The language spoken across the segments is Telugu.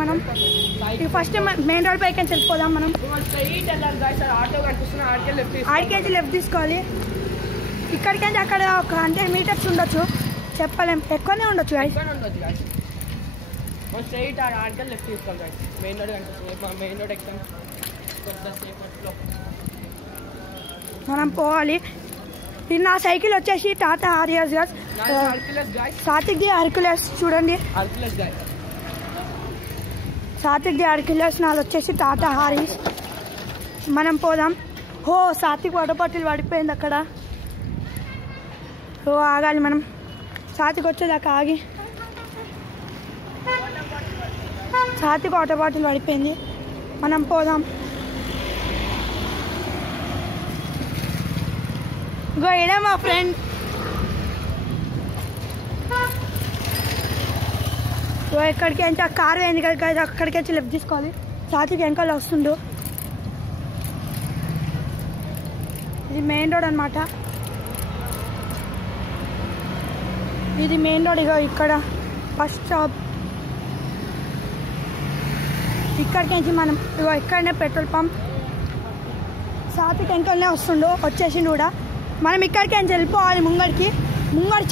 మనం ఫస్ట్ మెయిన్ రోడ్ పైకి వెళ్ళిపోదాం మనం ఆడికెళ్ళి లెఫ్ట్ తీసుకోవాలి ఇక్కడికి అక్కడ ఒక 100 మీటర్స్ ఉండొచ్చు చెప్పలేం ఎక్కువనే ఉండొచ్చు మనం పోవాలి నా సైకిల్ వచ్చేసి టాటా హారియర్స్ సాత్విక్ది హెర్క్యులస్ చూడండి సాత్విక్ది హెర్క్యులస్ నాది వచ్చేసి టాటా హారియర్స్ మనం పోదాం సాత్విక్ వాటర్ బాటిల్ పడిపోయింది అక్కడ ఆగాలి మనం సాత్విక్ వచ్చేదాకా ఆగి సాత్విక్ వాటర్ బాటిల్ పడిపోయింది మనం పోదాం గోయిడా మా ఫ్రెండ్ ఎక్కడికి అంటే ఆ కార్ పోయింది కదా అక్కడికి వచ్చి లెఫ్ట్ తీసుకోవాలి సాత్విక్ వెనకాల వస్తుండు ఇది మెయిన్ రోడ్ అనమాట ఇది మెయిన్ రోడ్ ఇక్కడ ఫస్ట్ స్టాప్ ఇక్కడికి నుంచి మనం ఇక్కడనే పెట్రోల్ పంప్ సాత్విక్ వెనకాలనే వస్తుండు వచ్చేసిండు కూడా మనం ఇక్కడికి వెళ్ళిపోవాలి ముంగడికి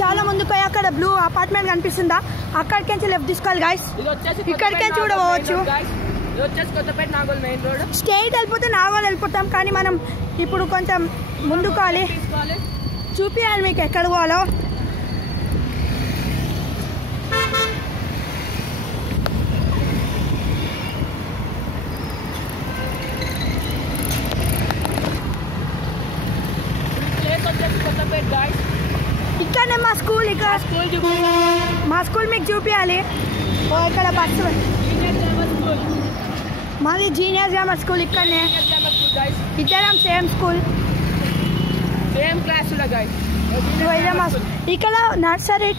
చాలా ముందుకు పోయి అక్కడ బ్లూ అపార్ట్మెంట్ కనిపిస్తుందా అక్కడికి లెఫ్ట్ తీసుకోవాలి గాయస్ ఇక్కడికి కూడా పోవచ్చు స్ట్రైట్ వెళ్ళిపోతే నాగోల్ వెళ్ళిపోతాం కానీ మనం ఇప్పుడు కొంచెం ముందుకోవాలి చూపించాలి మీకు ఎక్కడ పోవాలో ఇక్కడనే మా స్కూల్ మా స్కూల్ మీకు చూపించాలి ఇక్కడ బస్సు మాది జీనియస్ గ్రామర్ స్కూల్ ఇక్కడనే ఇద్దరం సేమ్ స్కూల్ సేమ్ క్లాస్ ఇక్కడ నర్సరీ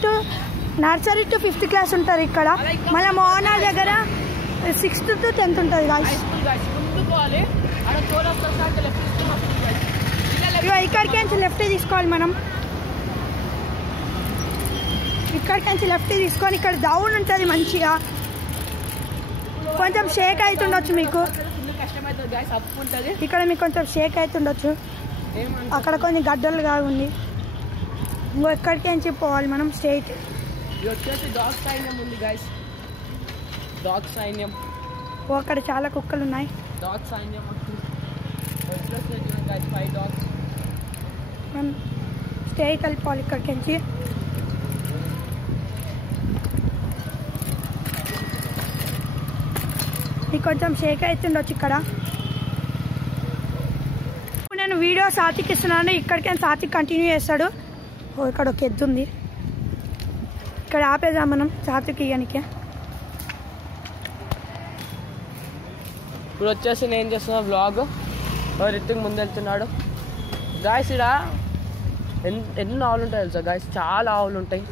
టు 5th క్లాస్ ఉంటారు ఇక్కడ మన మోహనార్ దగ్గర 6th to 10th ఉంటుంది ఇక్కడికి లెఫ్ట్ తీసుకోవాలి మనం ఇక్కడికి లెఫ్ట్ తీసుకొని ఇక్కడ డౌన్ ఉంటుంది మంచిగా కొంచెం షేక్ అవుతుండొచ్చు మీకు ఇక్కడ మీకు కొంచెం షేక్ అవుతుండొచ్చు అక్కడ కొన్ని గడ్డలుగా ఉంది ఇంకో ఎక్కడికి పోవాలి మనం స్ట్రైట్ అక్కడ చాలా కుక్కలు ఉన్నాయి మనం స్ట్రైట్ వెళ్ళిపోవాలి ఇక్కడికి నీకు కొంచెం షేక్ అవుతుండొచ్చు ఇక్కడ నేను వీడియో సాత్విక్ ఇస్తున్నాను ఇక్కడికి సాత్విక్ కంటిన్యూ చేస్తాడు ఇక్కడ ఒక ఎద్దు ఉంది ఇక్కడ ఆపేద్దాం మనం సాత్విక్ ఇయ్యానికి ఇప్పుడు వచ్చేసి నేను చేస్తున్నా వ్లాగ్ రితిక్ ముందు వెళ్తున్నాడు గాయస్ ఇక్కడ ఎన్నో ఆవులు ఉంటాయి తెలుసా గాయస్ చాలా ఆవులు ఉంటాయి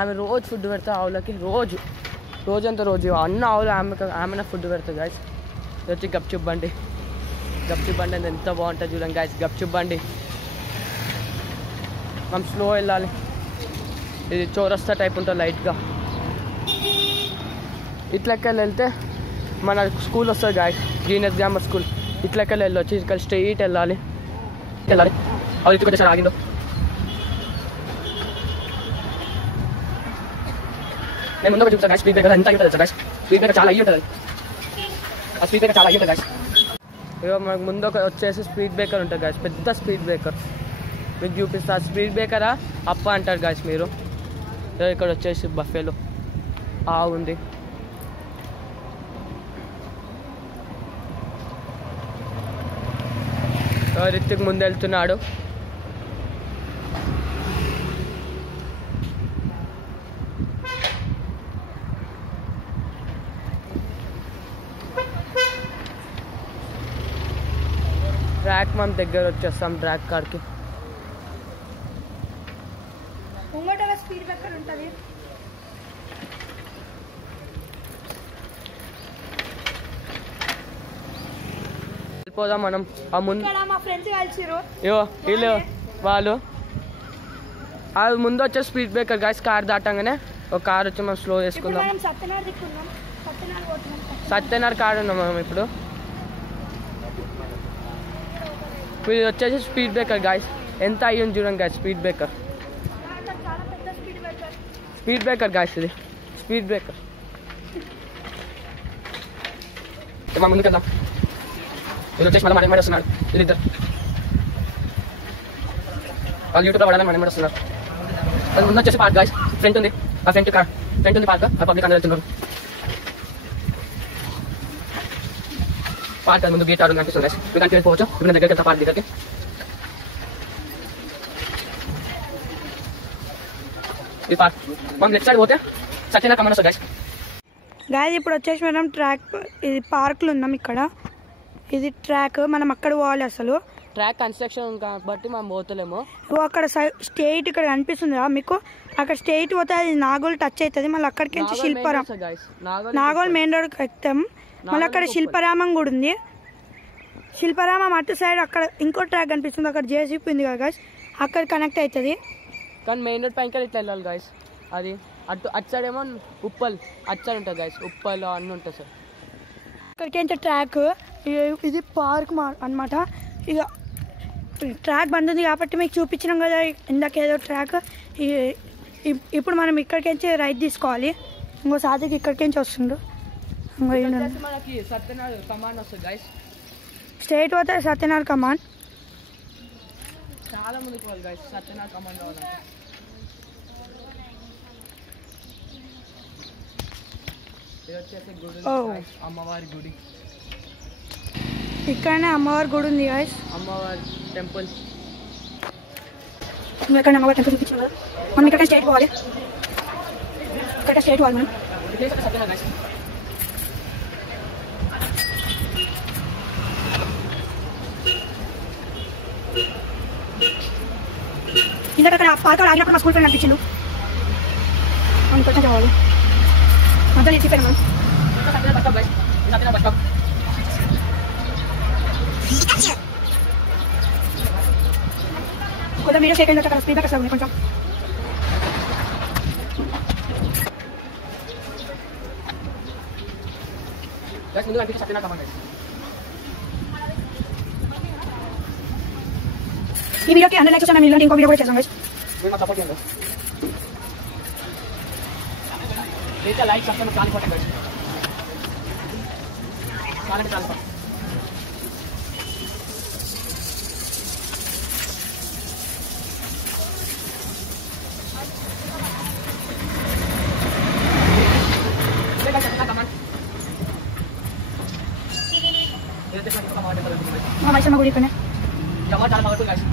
ఆమె రోజు ఫుడ్ పెడతా ఆవులకి రోజంతా రోజు అన్న ఆవులు ఆమె ఫుడ్ పెడతాయి గాయస్ వచ్చి గప్చుప్ బండి అంటే ఎంత బాగుంటుంది చూడండి గాయస్ గప్చుప్ బండి మనం స్లో వెళ్ళాలి ఇది చౌరస్తా టైప్ ఉంటుంది లైట్గా ఇట్లెక్కలు వెళ్తే మన స్కూల్ వస్తుంది గాయస్ జీనియస్ గ్రామర్ స్కూల్ ఇట్లెక్కలు వెళ్ళొచ్చు ఇక్కడ స్ట్రైట్ వెళ్ళాలి అది కొంచెం ఆగిందో నేను ముందు చూస్తాను గాయస్ స్పీడ్ బ్రేకర్ ఎంత అయ్యి ఉంటుంది గాయస్ స్పీడ్ బ్రేకర్ చాలా అయ్యి ఉంటుంది ఆ స్పీడ్ బ్రేకర్ చాలా అయ్యి ఉంటుంది గాయస్ ఇక మనకు ముందు వచ్చేసి స్పీడ్ బ్రేకర్ ఉంటుంది గాయస్ పెద్ద స్పీడ్ బ్రేకర్ మీకు చూపిస్తా స్పీడ్ బ్రేకరా అప్ప అంటారు గాయస్ మీరు ఇక్కడ వచ్చేసి బఫేలో ఉంది రితిక్ ముందు వెళ్తున్నాడు ట్రాక్ మనం దగ్గర వచ్చేస్తాం ట్రాక్ కాడికి స్పీడ్ బ్రేకర్ ఉంటుంది వెళ్ళిపోదాం మనం ఆ ముందు మా ఫ్రెండ్స్ కలిసిరు వీళ్ళు వాళ్ళు అది ముందు వచ్చే స్పీడ్ బ్రేకర్ గాయస్ కార్ దాటంగానే ఒక కార్ వచ్చి మనం స్లో చేసుకుందాం సత్యనారాయణ సత్యనగర్ కాడ ఉన్నాం మనం ఇప్పుడు. ఇది వచ్చేసి స్పీడ్ బ్రేకర్ గాయస్. ఎంత అయ్యింది చూడండి గాయస్. Speed breaker guys. ఇది స్పీడ్ బ్రేకర్. ముందుకు వెళ్దాం. ఇది వచ్చేసి మళ్ళీ మన వస్తున్నాడు. ఇది ఇద్దరు వాళ్ళు యూట్యూబ్లో పడాలని మన వస్తున్నారు. అది ముందు వచ్చేసి పార్క్ గాయస్. ఫ్రంట్ ఉంది. ఆ ఫ్రంట్ ఉంది పార్క్. ఆ పబ్లిక్ అందరూ వెళ్తున్నారు. పార్క్ ముందు గేట్ ఆడు కనిపిస్తుంది గాయస్. మీరు దానికి వెళ్ళిపోవచ్చు. ఇప్పుడు దగ్గరికి వెళ్తా పార్క్ దగ్గరికి. ఇది పార్క్. మనం లెఫ్ట్ సైడ్ పోతే సత్యనగర్ కమాన్ వస్తుంది గాయస్. గాయస్ ఇప్పుడు వచ్చేసి మనం ట్రాక్, ఇది పార్క్లో ఉన్నాం. ఇక్కడ ఇది ట్రాక్, మనం అక్కడ పోవాలి. అసలు ట్రాక్ కన్స్ట్రక్షన్ కాబట్టి మనం పోతలేము. అక్కడ స్టేట్ ఇక్కడ కనిపిస్తుంది కదా మీకు. అక్కడ స్టేట్ పోతే అది నాగోల్ టచ్ అవుతుంది. మళ్ళీ అక్కడికి వచ్చి నాగోల్ మెయిన్ రోడ్ ఎక్కుతాం. మళ్ళీ అక్కడ శిల్పారామం కూడా ఉంది. శిల్పారామం అటు సైడ్ అక్కడ ఇంకో ట్రాక్ కనిపిస్తుంది. అక్కడ జేసీపీ ఉంది కదా గాయస్, అక్కడ కనెక్ట్ అవుతుంది. కానీ మెయిన్ రోడ్ పైన ఇట్లా వెళ్ళాలి గాయస్. అది అటు సైడ్ ఏమో ఉప్పల్ అటు సైడ్ ఉంటుంది గాయస్. ఉప్పల్ అన్నీ ఉంటుంది సార్. అక్కడికి ఏంటంటే ట్రాక్, ఇది పార్క్ అన్నమాట. ఇక ట్రాక్ బంద్ ఉంది కాబట్టి మీకు చూపించినాం కదా ఇందాక ఏదో ట్రాక్. ఇప్పుడు మనం ఇక్కడికించి రైట్ తీసుకోవాలి. ఇంకో సాధికి ఇక్కడికించి వస్తుండు. మనకి సత్యనగర్ కమాండ్ వస్తుంది గాయస్. స్ట్రైట్ పోతే సత్యనగర్ కమాండ్. చాలా ముందుకు పోవాలి గాయస్ సత్యనగర్ కమాండ్ రావాలంటే. ఇది వచ్చేసి గుడి, అమ్మవారి గుడి. ఇక్కడనే అమ్మవారి గుడి ఉంది గాయస్. అమ్మవారి టెంపుల్. ఇక్కడ అమ్మవారి టెంపుల్ చూపించాం కదా. మనం ఇక్కడ స్ట్రైట్ పోవాలి. ఇక్కడ స్ట్రైట్ పోవాలి మనం. సత్యనగర్ గాయస్. ఇందాక అక్కడ పార్క్ ఆగినప్పుడు మా స్కూల్ ఫ్రెండ్ అనిపించిండు. మనం కొంచెం కావాలి మధ్యలో ఎత్తిపోయాను మనం. కొంచెం వీడియో షేక్ అయింది. అక్కడ స్పీడ్ బ్రేకర్స్ ఉన్నాయి కొంచెం. ఈ వీడియోకి 100 లైక్స్ వచ్చాను. మేము ఇలాంటి ఇంకో వీడియో కూడా చేస్తాం గైస్. సపోర్ట్ చేయండి. లైక్ సబ్స్క్రైబ్ చాలా ఇంపార్టెంట్ గైస్. చాలా అంటే చాలా. మా మైసమ్మ గుడి ఇక్కడనే. చాలా పవర్ఫుల్ గైస్.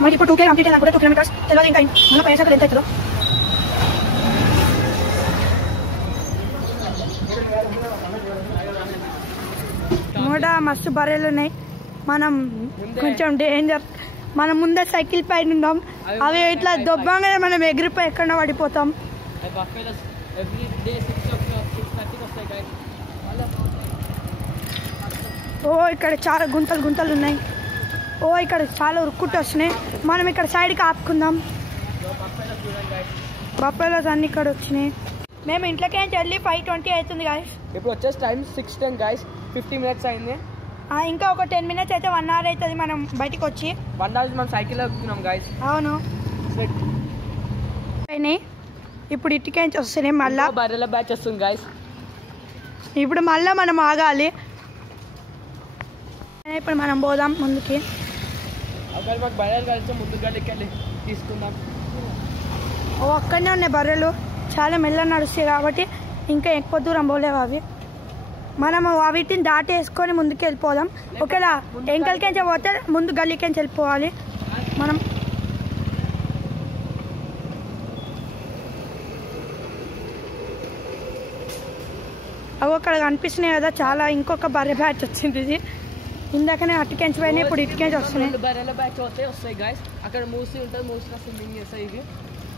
మనకి ఇప్పుడు 2K కంప్లీట్ అయినా కూడా 2 కిలోమీటర్స్ తెలియదు. ఇంకా మన పైసా ఎంత అవుతుందో. మస్తు బర్రెలు ఉన్నాయి. మనం కొంచెం డేంజర్. మనం ముందే సైకిల్ పైన ఉన్నాం. అవి ఇట్లా దొబ్బంగానే మనం ఎగిరిపోయి ఎక్కడ పడిపోతాం. ఓ ఇక్కడ చాలా గుంతలు ఉన్నాయి. ఓ ఇక్కడ చాలా ఉరుక్కుంటూ వస్తున్నాయి. మనం ఇక్కడ సైడ్కి ఆపుకుందాం. బఫెలోస్ అన్ని ఇక్కడ వచ్చినాయి. మేము ఇంట్లోకి వెళ్ళి 5:20 అవుతుంది గాయస్. ఇప్పుడు వచ్చేసి టైం 6:10 గాయస్. 50 మినిట్స్ అయింది. ఇంకా ఒక 10 మినిట్స్ అయితే 1 అవర్ అవుతుంది మనం బయటకు వచ్చి. 1 అవర్ మనం సైకిల్ ఎక్కుతున్నాం గాయస్. అవును. ఇప్పుడు ఇటుకేంచి వస్తున్నాయి మళ్ళీ. బర్రెల బ్యాచ్ వస్తుంది గాయస్. ఇప్పుడు మళ్ళీ మనం ఆగాలి. ఇప్పుడు మనం పోదాం ముందుకి. ఒకవేళ మాకు బర్రెలు కలిసి ముందుకు వెళ్ళి తీసుకుందాం. ఓ అక్కడనే ఉన్నాయి బర్రెలు. చాలా మెల్ల నడుస్తాయి కాబట్టి ఇంకా ఎక్కువ దూరం పోలేవు అవి. మనము వీటిని దాటేసుకొని ముందుకు వెళ్ళిపోదాం. ఒకవేళ ఎంకల్కించి పోతే ముందు గల్లీకించి వెళ్ళిపోవాలి మనం. అవి అక్కడ కనిపిస్తున్నాయి కదా చాలా. ఇంకొక బర్రె బ్యాచ్ వచ్చింది. ఇది ఇందాకనే అటుకెంచి పోయినాయి, ఇప్పుడు ఇటుకెంచి వస్తున్నాయి. బర్రెల బ్యాచ్ వస్తాయి గాయస్. అక్కడ మూసి ఉంటుంది. మూసిలో స్విమ్మింగ్ చేస్తాయి. ఇది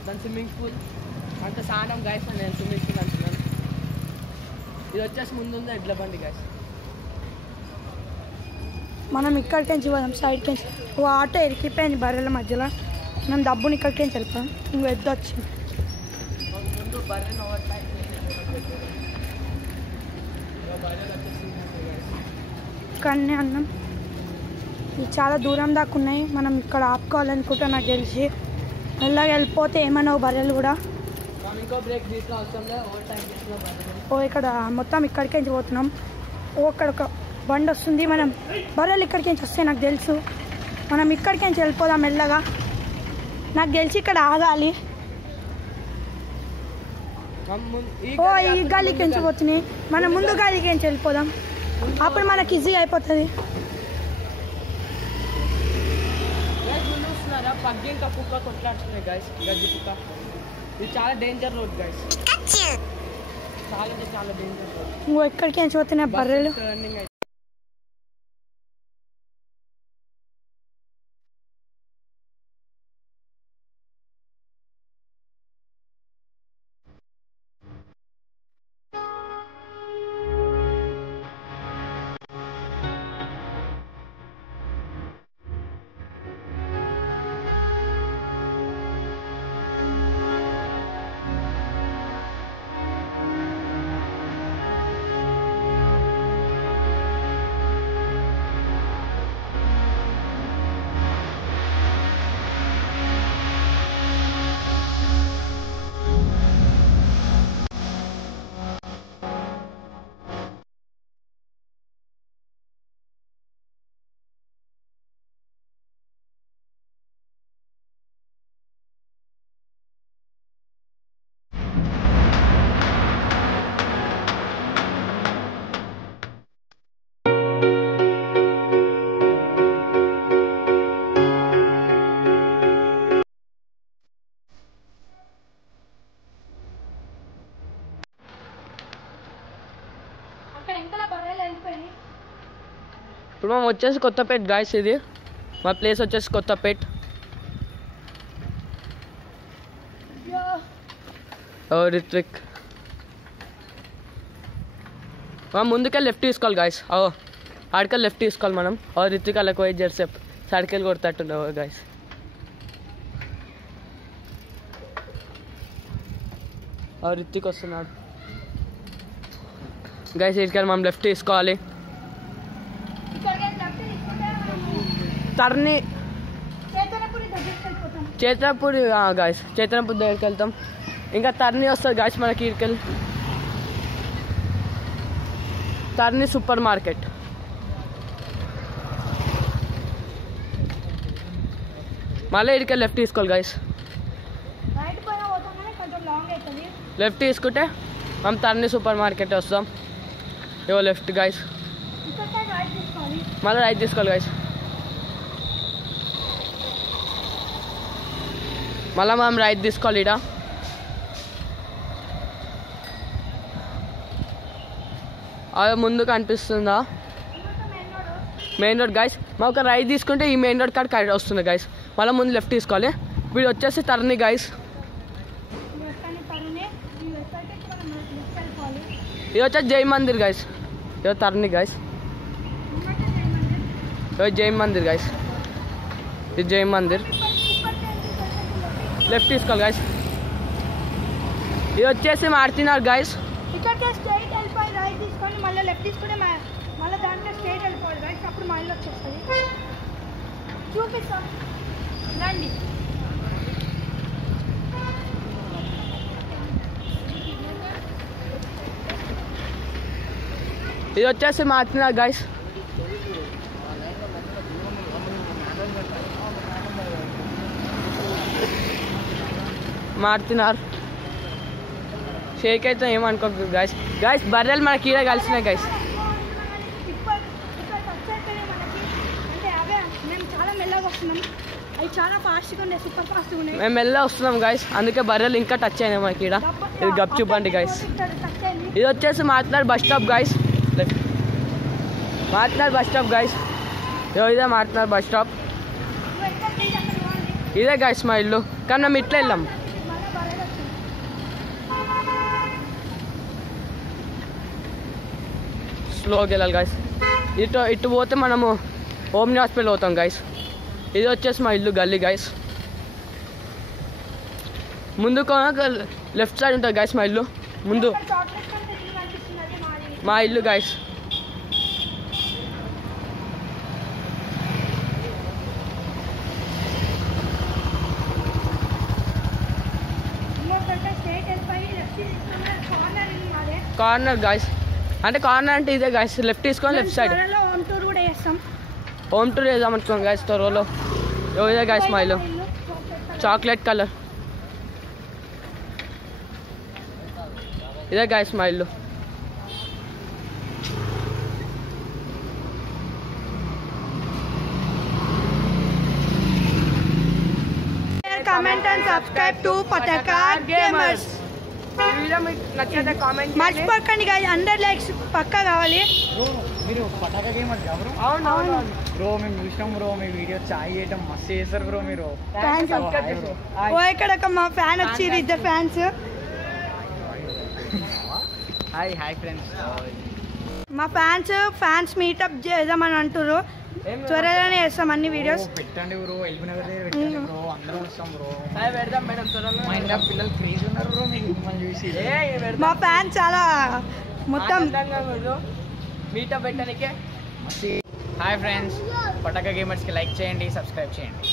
దాని స్విమ్మింగ్ పూల్ అంత సానం గాయస్. నేను స్విమ్మింగ్ పూల్ అంటున్నాను. ఇది వచ్చేసి ముందు ఎడ్ల బండి గాయస్. మనం ఇక్కడికించి పోదాం సైడ్కించి. ఓ ఆటో ఇరికిపోయింది బర్రెల మధ్యలో. మనం డబ్బుని ఇక్కడికించి వెళ్ళిపోయాం. ఇంకో ఎద్దు వచ్చింది. ముందు బర్రెను ఓవర్టేక్ బర్రెలు వచ్చేసింది గైస్. ఇక్కడనే అన్నం ఇవి చాలా దూరం దాకా ఉన్నాయి. మనం ఇక్కడ ఆపుకోవాలనుకుంటా నాకు తెలిసి. మెల్లగా వెళ్ళిపోతే ఏమన్నా బర్రెలు కూడా. ఇంకో బ్రేక్ తీసుకుని అవసరం లేదు, ఓవర్టేక్ చేసిన బర్రెలు. ఇక్కడ మొత్తం ఇక్కడికి పోతున్నాం. అక్కడ ఒక బండి వస్తుంది. మనం బర్రెలు ఇక్కడికి వస్తాయి నాకు తెలుసు. మనం ఇక్కడికి వెళ్ళిపోదాం మెల్లగా. నాకు తెలిసి ఇక్కడ ఆగాలి. ఈ గాలికి పోతున్నాయి. మనం ముందు గాలికి వెళ్ళిపోదాం, అప్పుడు మనకి ఈజీగా అయిపోతుంది. పగ్గి ఇంకా కుక్క కొట్లాడుతున్నాయి గైస్, గడ్డి కుక్క. ఇది చాలా డేంజర్ రోడ్ గైస్, చాలా చాలా డేంజర్ రోడ్. నువ్వు ఎక్కడికి పోతున్నాయి బర్రెలు. ఇప్పుడు మనం వచ్చేసి కొత్తపేట గాయస్. ఇది మా ప్లేస్ వచ్చేసి కొత్తపేట. రిత్విక్ మనం ముందుకెళ్ళి లెఫ్ట్ తీసుకోవాలి గాయస్. ఆడికెళ్ళి లెఫ్ట్ తీసుకోవాలి మనం. రిత్విక్ అలా పోయి జెర్సేపు సర్కిల్ కొడతట్టుండవు గాయస్. రిత్విక్ వస్తున్నాడు గాయస్. ఇక్కడికి మనం లెఫ్ట్ తీసుకోవాలి. టర్ని చేతనపూరి గాయస్, చేతనపూరి దగ్గరికి వెళ్తాం. ఇంకా టర్ని వస్తుంది గాయస్ మనకి. ఇక్కడికి టర్ని సూపర్ మార్కెట్. మళ్ళీ ఇక్కడికి లెఫ్ట్ తీసుకోవాలి గాయస్. లెఫ్ట్ తీసుకుంటే మనం టర్ని సూపర్ మార్కెట్ వస్తాం. ఇవో లెఫ్ట్ గాయస్. మళ్ళీ రైట్ తీసుకోవాలి గాయస్. మళ్ళీ మనం రైట్ తీసుకోవాలి. ఇక్కడ అది ముందు కనిపిస్తుందా మెయిన్ రోడ్ గాయస్. మాకు ఒక రైట్ తీసుకుంటే ఈ మెయిన్ రోడ్ కాడ వస్తుంది గాయస్. మళ్ళీ ముందు లెఫ్ట్ తీసుకోవాలి. వీడు వచ్చేసి టర్ని గాయస్. ఇది వచ్చేసి జై మందిర్ గాయస్. ఇది టర్ని గాయస్. ఇది జై మందిర్ గాయస్. ఇది జై మందిర్. లెఫ్ట్ తీసుకోవాలి గాయస్. ఇది వచ్చేసి మారుతున్నారు గాయస్. ఇక్కడికి స్ట్రైట్ వెళ్ళిపోయి రైట్ తీసుకొని మళ్ళీ లెఫ్ట్ తీసుకుంటే మళ్ళీ దాంట్లో స్ట్రైట్ వెళ్ళిపోవాలి గాయస్. అప్పుడు మళ్ళీ వచ్చేస్తుంది. చూపిస్తాం రండి. ఇది వచ్చేసి మారుతున్నారు గాయస్. మారుతున్నారు. షేక్ అయితే ఏమనుకోకు గాయస్. గాయస్ బర్రెలు మనకి ఈడ కలిసినాయి గాయస్. మేము మెల్లగా వస్తున్నాం గాయస్, అందుకే బర్రెలు ఇంకా టచ్ అయినాయి మనకి ఈడ. ఇది గప్చు బండి గాయస్. ఇది వచ్చేసి మాట్లాడు బస్ స్టాప్ గాయస్. మాట్లాడు బస్ స్టాప్ గాయస్. ఇదే మాట్లాడు బస్ స్టాప్. ఇదే గాయస్ మా ఇల్లు. కానీ మేము ఇట్లా వెళ్ళాం. స్లోగా వెళ్ళాలి గాయస్. ఇటు పోతే మనము ఓమ్ని హాస్పిటల్ పోతాం గాయస్. ఇది వచ్చేసి మా ఇల్లు గల్లీ గాయస్. ముందుకు లెఫ్ట్ సైడ్ ఉంటుంది గైస్ మా ఇల్లు. ముందు మా ఇల్లు గైస్. కార్నర్ గైస్, అంటే కార్నర్ అంటే ఇదే గైస్. లెఫ్ట్ తీసుకొని లెఫ్ట్ సైడ్ హోమ్ టూర్ కూడా చేస్తాం. హోమ్ టూర్ చేద్దాం అనుకోండి గైస్ త్వరలో. ఇదే గైస్ మా ఇల్లు, చాక్లెట్ కలర్. ఇదే గైస్ మా ఇల్లు. Comment and subscribe to Pataka Gamers. Video మీకు నచ్చితే కామెంట్ మర్చిపోకండి guys, 100 likes పక్కా కావాలి. మీరు పటాకా గేమర్స్ బ్రో? అవును బ్రో మేము చూసినాం బ్రో, మీ వీడియో చాయ్ చేయడం మస్తు చేస్తారు బ్రో మీరు. Thank you. ఓ ఇక్కడ ఒక మా ఫ్యాన్ వచ్చిర్రు, ఇద్దరు ఫ్యాన్స్. Hi friends. మా ఫ్యాన్స్ మీటప్ చేద్దామని అంటారు. త్వరలోనే చేస్తాం అన్ని వీడియోస్. పెట్టండి బ్రో, ఎల్బినగర్ దగ్గర పెట్టండి బ్రో, అందరం వస్తాం బ్రో. పెడదాం మేడం త్వరలో. మా ఇంట్లో పిల్లలు క్రేజ్ ఉన్నారు బ్రో మీకు మిమ్మల్ని చూసి. మా ఫ్యాన్స్ చాలా మొత్తం మీటప్ పెట్టడానికే. హాయ్ ఫ్రెండ్స్, పటాకా గేమర్స్కి లైక్ చేయండి, సబ్స్క్రైబ్ చేయండి.